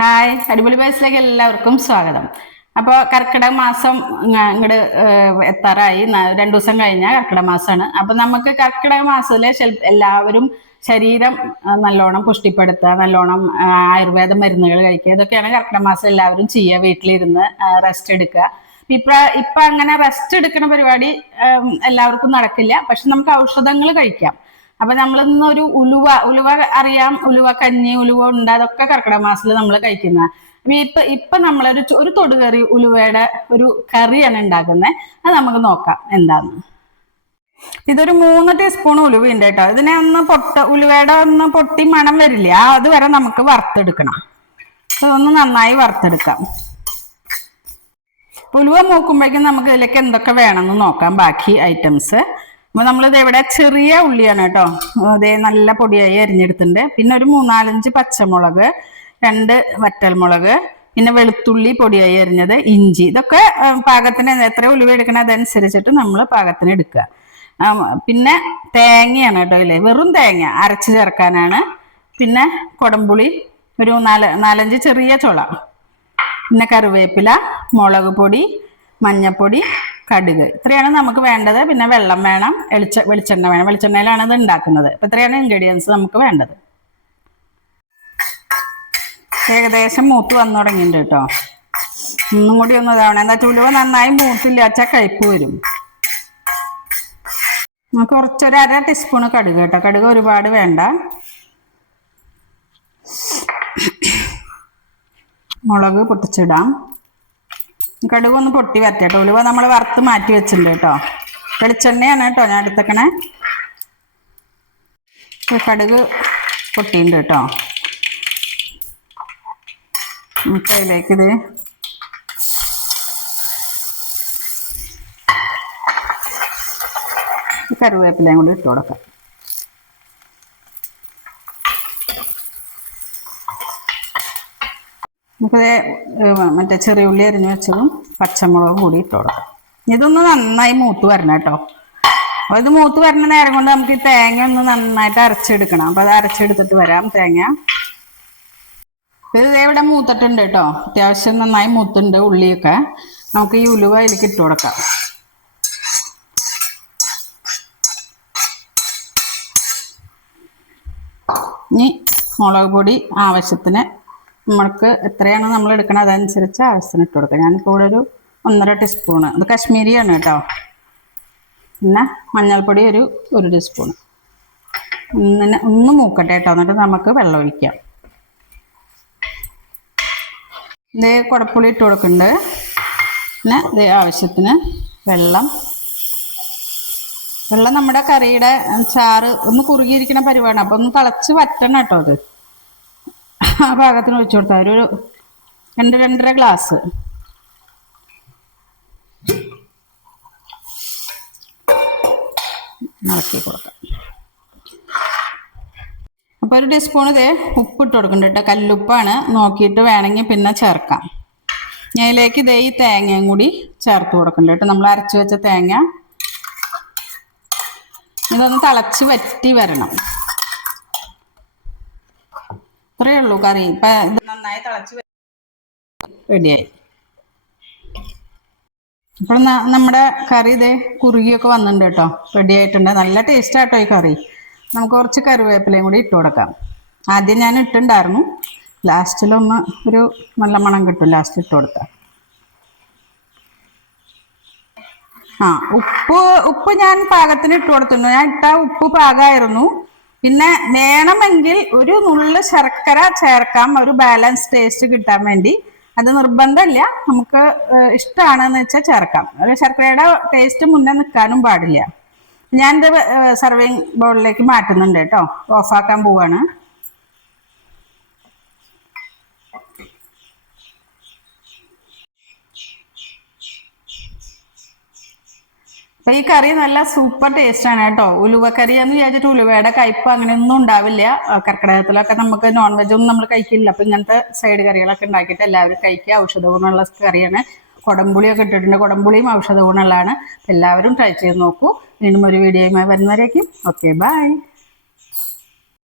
Hi അടിപൊളി വയസ്സിലേക്ക് എല്ലാവർക്കും സ്വാഗതം. അപ്പോൾ കർക്കിടക മാസം ഇങ്ങോട്ട് എത്താറായി. രണ്ടു ദിവസം കഴിഞ്ഞാൽ കർക്കിടക മാസമാണ് അപ്പം നമുക്ക് കർക്കിടക മാസത്തിലെ എല്ലാവരും ശരീരം നല്ലോണം പുഷ്ടിപ്പെടുത്തുക നല്ലോണം ആയുർവേദ മരുന്നുകൾ കഴിക്കുക. ഇതൊക്കെയാണ് കർക്കിടക മാസം എല്ലാവരും ചെയ്യുക വീട്ടിലിരുന്ന് റെസ്റ്റ് എടുക്കുക. ഇപ്പൊ ഇപ്പൊ അങ്ങനെ റെസ്റ്റ് എടുക്കുന്ന പരിപാടി എല്ലാവർക്കും നടക്കില്ല. പക്ഷെ നമുക്ക് ഔഷധങ്ങൾ കഴിക്കാം. അപ്പൊ നമ്മളിന്ന് ഒരു ഉലുവ ഉലുവ അറിയാം ഉലുവ കഞ്ഞി ഉലുവ ഉണ്ട് അതൊക്കെ കർക്കിടക മാസത്തിൽ നമ്മൾ കഴിക്കുന്ന ഇപ്പൊ ഇപ്പൊ നമ്മളൊരു ഒരു തൊടുകറി ഉലുവയുടെ ഒരു കറിയാണ് ഉണ്ടാക്കുന്നത് അത് നമുക്ക് നോക്കാം എന്താന്ന്. ഇതൊരു മൂന്ന് ടീസ്പൂൺ ഉലുവ ഉണ്ട് കേട്ടോ. ഇതിനെ ഒന്ന് പൊട്ട ഉലുവയുടെ ഒന്ന് പൊട്ടി മണം വരില്ല അതുവരെ നമുക്ക് വറുത്തെടുക്കണം. ഒന്ന് നന്നായി വറുത്തെടുക്കാം. ഉലുവ നോക്കുമ്പോഴേക്കും നമുക്ക് ഇതിലേക്ക് എന്തൊക്കെ വേണമെന്ന് നോക്കാം ബാക്കി ഐറ്റംസ്. അപ്പോൾ നമ്മളിത് ഇവിടെ ചെറിയ ഉള്ളിയാണ് കേട്ടോ. അതേ നല്ല പൊടിയായി അരിഞ്ഞെടുത്തിട്ടുണ്ട്. പിന്നെ ഒരു മൂന്നാലഞ്ച് പച്ചമുളക് രണ്ട് വറ്റൽമുളക് പിന്നെ വെളുത്തുള്ളി പൊടിയായി അരിഞ്ഞത് ഇഞ്ചി. ഇതൊക്കെ പാകത്തിന് എത്ര ഉലുവ എടുക്കണം അതനുസരിച്ചിട്ട് നമ്മൾ പാകത്തിന് എടുക്കുക. പിന്നെ തേങ്ങയാണ് കേട്ടോ ഇല്ലേ വെറും തേങ്ങ അരച്ച് ചേർക്കാനാണ്. പിന്നെ കൊടംപുളി ഒരു നാല് നാലഞ്ച് ചെറിയ ചുള. പിന്നെ കറിവേപ്പില മുളക് പൊടി മഞ്ഞപ്പൊടി കടുക്. ഇത്രയാണ് നമുക്ക് വേണ്ടത്. പിന്നെ വെള്ളം വേണം എളിച്ച വെളിച്ചെണ്ണ വേണം. വെളിച്ചെണ്ണയിലാണ് ഇത് ഉണ്ടാക്കുന്നത്. അപ്പം ഇത്രയാണ് ഇൻഗ്രീഡിയൻസ് നമുക്ക് വേണ്ടത്. ഏകദേശം മൂത്ത് വന്നു തുടങ്ങിയിട്ടുണ്ട് കേട്ടോ. ഒന്നും കൂടി ഒന്ന് ഇതാവണം. എന്താ ചുലുവ നന്നായി മൂത്തില്ല വെച്ചാൽ കഴിപ്പ് വരും. നമുക്ക് കുറച്ചൊരു അര ടീസ്പൂൺ കടുക് കേട്ടോ. കടുക് ഒരുപാട് വേണ്ട. മുളക് പൊട്ടിച്ചിടാം. കടുക് ഒന്ന് പൊട്ടി വരട്ടെ ഉലുവ നമ്മൾ വറുത്ത് മാറ്റി വെച്ചിട്ടുണ്ട് കേട്ടോ. വെളിച്ചെണ്ണയാണ് കേട്ടോ ഞാൻ എടുത്തേക്കണേ. കടുക് പൊട്ടിയിട്ടുണ്ട് കേട്ടോ. നമുക്ക് അതിലേക്ക് ഇത് ഈ കറിവേപ്പിലയും കൂടി ഇട്ട് കൊടുക്കാം. നമുക്കത് മറ്റേ ചെറിയ ഉള്ളി അരിഞ്ഞ് വെച്ചതും പച്ചമുളകും കൂടി ഇട്ട് ഇതൊന്ന് നന്നായി മൂത്ത് വരണം കേട്ടോ. അപ്പോൾ ഇത് മൂത്ത് വരണ നേരം കൊണ്ട് നമുക്ക് ഈ തേങ്ങ ഒന്ന് നന്നായിട്ട് അരച്ചെടുക്കണം. അപ്പോൾ അത് അരച്ചെടുത്തിട്ട് വരാം തേങ്ങ. ഇത് ഇവിടെ മൂത്തിട്ടുണ്ട് കേട്ടോ. അത്യാവശ്യം നന്നായി മൂത്തുണ്ട് ഉള്ളിയൊക്കെ. നമുക്ക് ഈ ഉലുവ അതിലേക്ക് ഇട്ട് കൊടുക്കാം. ഇനി മുളക് പൊടി ആവശ്യത്തിന് നമ്മൾക്ക് എത്രയാണ് നമ്മൾ എടുക്കണത് അതനുസരിച്ച് ആവശ്യത്തിന് ഇട്ട് കൊടുക്കുക ഞാൻ കൂടെ ഒരു ഒന്നര ടീസ്പൂണ്. ഇത് കശ്മീരിയാണ് കേട്ടോ. പിന്നെ മഞ്ഞൾപ്പൊടി ഒരു ഒരു ടീസ്പൂൺ ഒന്നിനെ ഒന്ന് മൂക്കട്ടെ കേട്ടോ. എന്നിട്ട് നമുക്ക് വെള്ളം ഒഴിക്കാം. ഇത് കുടപ്പുളി ഇട്ട് കൊടുക്കുന്നുണ്ട് പിന്നെ ഇത് ആവശ്യത്തിന് വെള്ളം. വെള്ളം നമ്മുടെ കറിയുടെ ചാറ് ഒന്ന് കുറുകിയിരിക്കുന്ന പരിപാടിയാണ്. അപ്പോൾ ഒന്ന് തിളച്ച് വറ്റണം കേട്ടോ അത്. ആ പാകത്തിന് ഒഴിച്ചു കൊടുത്താൽ ഒരു രണ്ട് രണ്ടര ഗ്ലാസ്. ഇളക്കി കൊടുക്കാം. അപ്പോൾ ഒരു ടീസ്പൂൺ ഇത് ഉപ്പിട്ട് കൊടുക്കുന്നുണ്ട് കേട്ടോ. കല്ലുപ്പാണ്. നോക്കിയിട്ട് വേണമെങ്കിൽ പിന്നെ ചേർക്കാം. ഞാൻ ഇതിലേക്ക് ഇതേ ഈ തേങ്ങയും കൂടി ചേർത്ത് കൊടുക്കുന്നുണ്ട് കേട്ടോ. നമ്മൾ അരച്ചു വെച്ച തേങ്ങ. ഇതൊന്ന് തിളച്ച് വറ്റി വരണം. ഇത്രയേ ഉള്ളൂ കറി. ഇപ്പൊ നന്നായി തിളച്ച് റെഡിയായി. അപ്പോൾ ന- നമ്മുടെ കറി ഇതേ കുറുകിയൊക്കെ വന്നിട്ടുണ്ട് കേട്ടോ. റെഡി ആയിട്ടുണ്ട്. നല്ല ടേസ്റ്റ് ആട്ടോ ഈ കറി. നമുക്ക് കുറച്ച് കറിവേപ്പിലയും കൂടി ഇട്ട് കൊടുക്കാം. ആദ്യം ഞാൻ ഇട്ടുണ്ടായിരുന്നു. ലാസ്റ്റിലൊന്ന് ഒരു നല്ല മണം കിട്ടും. ലാസ്റ്റ് ഇട്ട് കൊടുത്താൽ ആ ഉപ്പ് ഉപ്പ് ഞാൻ പാകത്തിന് ഇട്ട് കൊടുത്തിരുന്നു. ഞാൻ ഇട്ട ഉപ്പ് പാകമായിരുന്നു പിന്നെ വേണമെങ്കിൽ ഒരു നുള്ള് ശർക്കര ചേർക്കാം ഒരു ബാലൻസ് ടേസ്റ്റ് കിട്ടാൻ വേണ്ടി. അത് നിർബന്ധമില്ല. നമുക്ക് ഇഷ്ടമാണെന്ന് വെച്ചാൽ ചേർക്കാം. ഒരു ശർക്കരയുടെ ടേസ്റ്റ് മുന്നേ നിൽക്കാനും പാടില്ല. ഞാൻ സർവിങ് ബൗളിലേക്ക് മാറ്റുന്നുണ്ട് കേട്ടോ. ഓഫാക്കാൻ പോവാണ്. അപ്പൊ ഈ കറി നല്ല സൂപ്പർ ടേസ്റ്റ് ആണ് കേട്ടോ. ഉലുവ കറി എന്ന് വിചാരിച്ചിട്ട് ഉലുവയുടെ കയ്പ് അങ്ങനെയൊന്നും ഉണ്ടാവില്ല. കർക്കിടകത്തിലൊക്കെ നമുക്ക് നോൺ വെജ് ഒന്നും നമ്മൾ കഴിക്കില്ല. അപ്പൊ ഇങ്ങനത്തെ സൈഡ് കറികളൊക്കെ ഉണ്ടാക്കിയിട്ട് എല്ലാവരും കഴിക്കുക. ഔഷധ ഗുണമുള്ള കറിയാണ്. കുടംപുളിയൊക്കെ ഇട്ടിട്ടുണ്ട്. കുടംപുളിയും ഔഷധ ഗുണമുള്ളതാണ്. എല്ലാവരും ട്രൈ ചെയ്ത് നോക്കൂ. വീണ്ടും ഒരു വീഡിയോയുമായി വരുന്നവരേക്കും. Okay bye